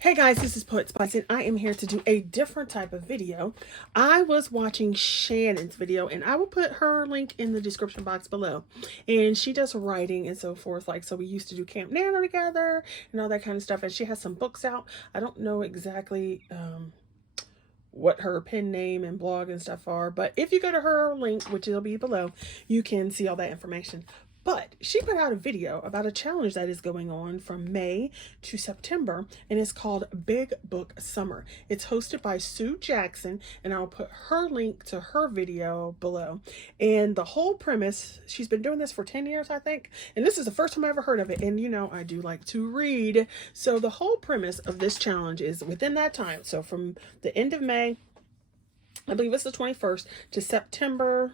Hey guys, this is Poet Spice, and I am here to do a different type of video. I was watching Shannon's video, and I will put her link in the description box below. And she does writing and so forth. Like, so we used to do Camp Nano together and all that kind of stuff. And she has some books out. I don't know exactly what her pen name and blog and stuff are, but if you go to her link, which will be below, you can see all that information. But she put out a video about a challenge that is going on from May to September, and it's called Big Book Summer. It's hosted by Sue Jackson, and I'll put her link to her video below. And the whole premise, she's been doing this for 10 years, I think, and this is the first time I ever heard of it. And you know, I do like to read. So the whole premise of this challenge is within that time. So from the end of May, I believe it's the 21st, to September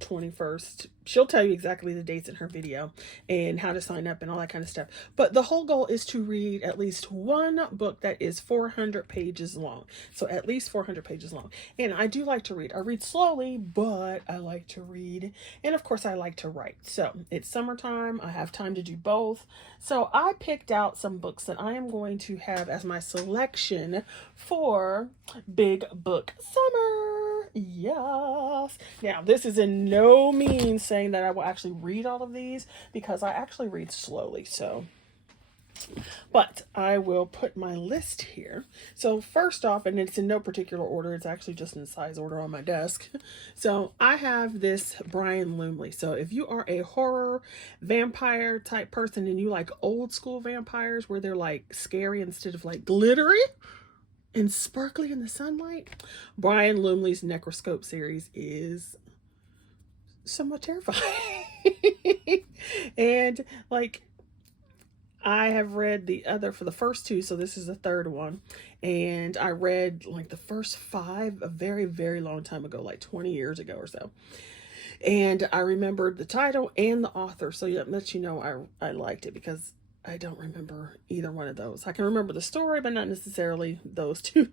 21st. She'll tell you exactly the dates in her video and how to sign up and all that kind of stuff. But the whole goal is to read at least one book that is 400 pages long. So at least 400 pages long. And I do like to read. I read slowly, but I like to read. And of course, I like to write. So it's summertime. I have time to do both. So I picked out some books that I am going to have as my selection for Big Book Summer. Yes. Now, this is in no means saying that I will actually read all of these, because I actually read slowly. So, but I will put my list here. So first off, and it's in no particular order, it's actually just in size order on my desk. So I have this Brian Lumley. So if you are a horror vampire type person and you like old school vampires where they're like scary instead of like glittery and sparkly in the sunlight, Brian Lumley's Necroscope series is somewhat terrifying. And like, I have read the other for the first two, so this is the third one. And I read like the first five a very, very long time ago, like 20 years ago or so. And I remembered the title and the author, so that lets you know I liked it, because I don't remember either one of those. I can remember the story, but not necessarily those two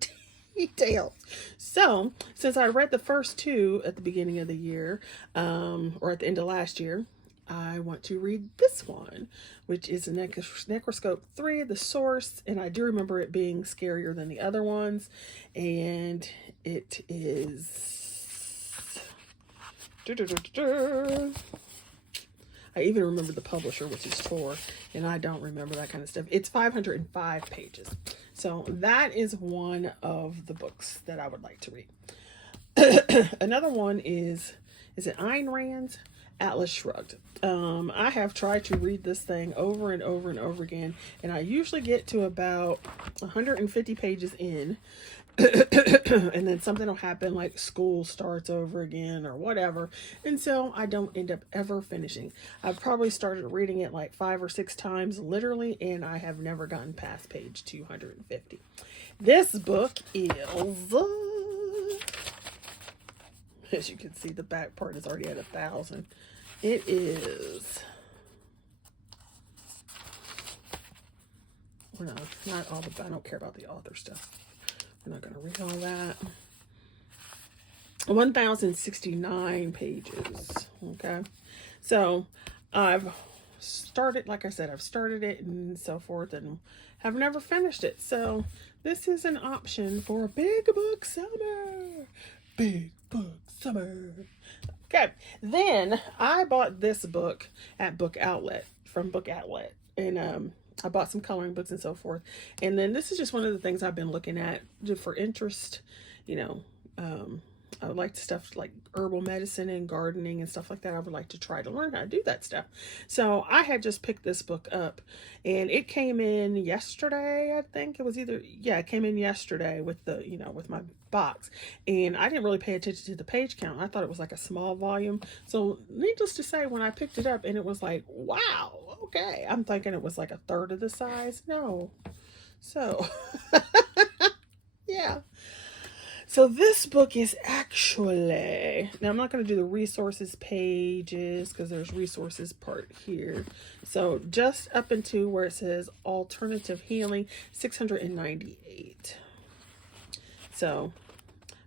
details. So, since I read the first two at the beginning of the year, or at the end of last year, I want to read this one, which is a Necroscope 3, The Source, and I do remember it being scarier than the other ones, and it is... I even remember the publisher, which is Tor, and I don't remember that kind of stuff. It's 505 pages. So that is one of the books that I would like to read. Another one is it Ayn Rand's Atlas Shrugged. I have tried to read this thing over and over and over again, and I usually get to about 150 pages in, and then something will happen, like school starts over again or whatever, and so I don't end up ever finishing. I've probably started reading it like 5 or 6 times literally, and I have never gotten past page 250. This book is, as you can see, the back part is already at 1,000. It is, well, no, not all the, I don't care about the author stuff. I'm not going to read all that. 1,069 pages. Okay. So I've started, like I said, I've started it and so forth, and have never finished it. So this is an option for Big Book Summer. Big Book Summer. Okay. Then I bought this book at Book Outlet, from Book Outlet. And, I bought some coloring books and so forth. And then this is just one of the things I've been looking at for interest. You know, I would like stuff like herbal medicine and gardening and stuff like that. I would like to try to learn how to do that stuff. So I had just picked this book up, and it came in yesterday. I think it was it came in yesterday with the, with my box. And I didn't really pay attention to the page count. I thought it was like a small volume. So needless to say, when I picked it up and it was like, wow, okay. I'm thinking it was like a third of the size. No. So, yeah. So this book is actually, now I'm not going to do the resources pages because there's resources part here. So just up into where it says alternative healing, 698. So,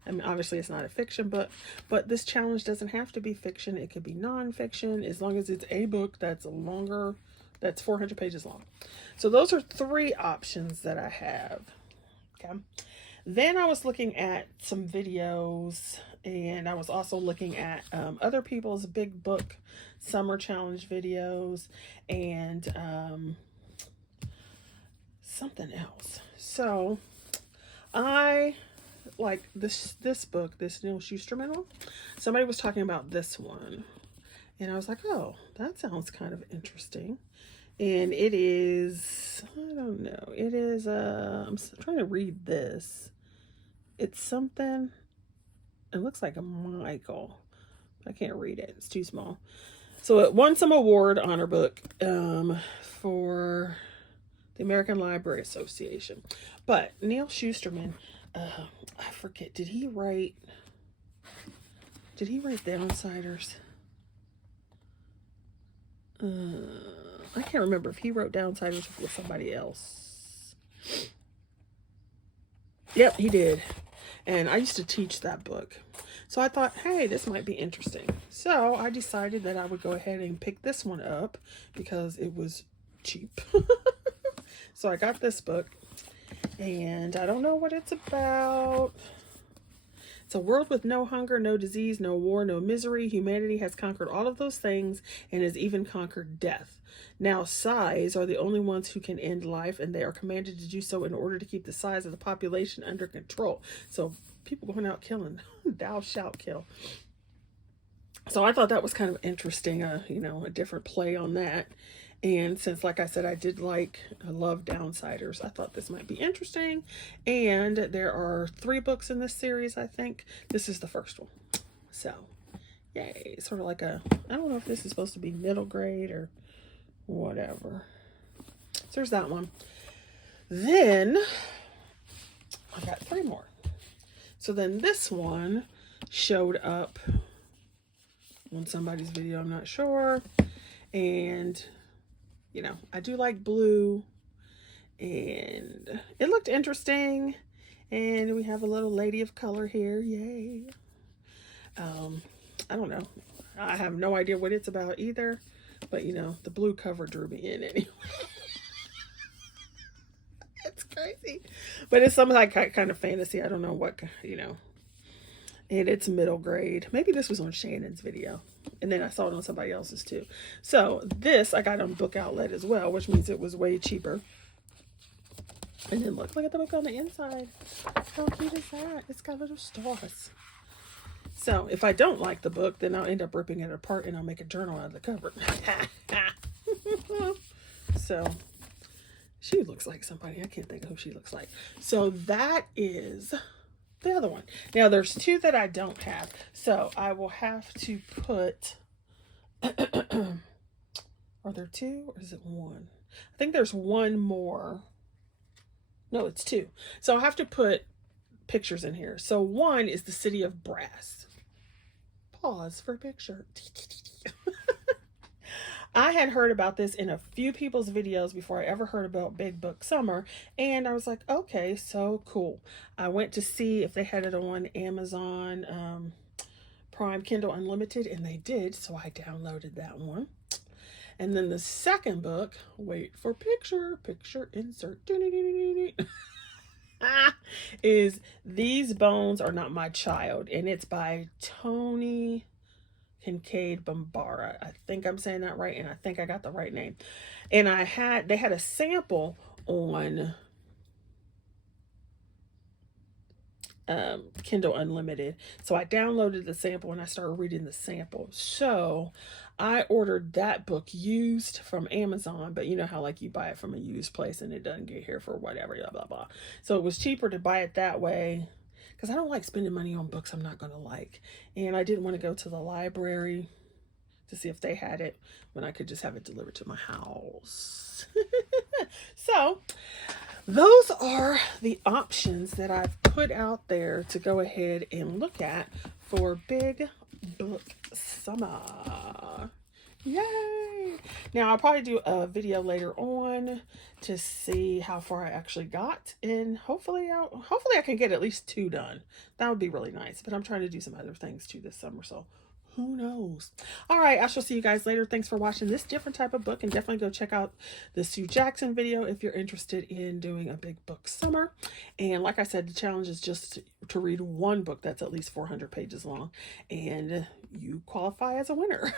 I mean, obviously it's not a fiction book, but this challenge doesn't have to be fiction. It could be nonfiction, as long as it's a book that's longer that's 400 pages long. So those are 3 options that I have. Okay. Then I was looking at some videos, and I was also looking at other people's big book summer challenge videos, and something else. So I like this book, this Neil Shusterman one. Somebody was talking about this one, and I was like, oh, that sounds kind of interesting. And it is, I don't know, it is I'm trying to read this. It's something, it looks like a Michael. I can't read it, it's too small. So it won some award, honor book, for the American Library Association. But Neil Shusterman, I forget, did he write Downsiders? I can't remember if he wrote Downsiders with somebody else. Yep, he did. And I used to teach that book. So I thought, hey, this might be interesting. So I decided that I would go ahead and pick this one up because it was cheap. So I got this book, and I don't know what it's about. It's a world with no hunger, no disease, no war, no misery. Humanity has conquered all of those things and has even conquered death. Now, size are the only ones who can end life, and they are commanded to do so in order to keep the size of the population under control. So people going out killing, thou shalt kill. So I thought that was kind of interesting, you know, a different play on that. And since, like I said, I love Downsiders, I thought this might be interesting. And there are 3 books in this series, I think. This is the first one. So, yay. Sort of like I don't know if this is supposed to be middle grade or whatever. So there's that one. Then, I got 3 more. So then this one showed up on somebody's video, I'm not sure. And you know, I do like blue, and it looked interesting. And we have a little lady of color here. Yay. I don't know. I have no idea what it's about either, but you know, the blue cover drew me in anyway. It's crazy, but it's some like kind of fantasy. I don't know what, you know, and it's middle grade. Maybe this was on Shanon's video, and then I saw it on somebody else's too. So this I got on Book Outlet as well, which means it was way cheaper. And then look at the book on the inside. How cute is that? It's got little stars. So if I don't like the book, then I'll end up ripping it apart and I'll make a journal out of the cover. So she looks like somebody. I can't think of who she looks like. So that is the other one. Now there's 2 that I don't have. So I will have to put, are there 2 or is it 1? I think there's 1 more. No, it's 2. So I'll have to put pictures in here. So 1 is the City of Brass. Pause for a picture. I had heard about this in a few people's videos before I ever heard about Big Book Summer, and I was like, okay, so cool. I went to see if they had it on Amazon Prime Kindle Unlimited, and they did, so I downloaded that one. And then the second book, wait for picture insert, is These Bones Are Not My Child, and it's by Tony Kincaid Bambara. I think I'm saying that right, and I think I got the right name. And they had a sample on Kindle Unlimited, so I downloaded the sample and I started reading the sample. So I ordered that book used from Amazon, but you know how like you buy it from a used place and it doesn't get here for whatever, blah blah blah. So it was cheaper to buy it that way, because I don't like spending money on books I'm not going to like. And I didn't want to go to the library to see if they had it when I could just have it delivered to my house. So those are the options that I've put out there to go ahead and look at for Big Book Summer. Yay! Now I'll probably do a video later on to see how far I actually got, and hopefully I can get at least 2 done. That would be really nice, but I'm trying to do some other things too this summer, so Who knows? All right, I shall see you guys later. Thanks for watching this different type of book, and definitely go check out the Sue Jackson video if you're interested in doing a big book summer. And like I said, the challenge is just to read one book that's at least 400 pages long, and you qualify as a winner.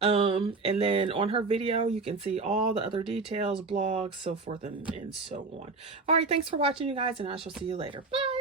And then on her video, you can see all the other details, blogs, so forth and so on. All right, thanks for watching, you guys, and I shall see you later. Bye.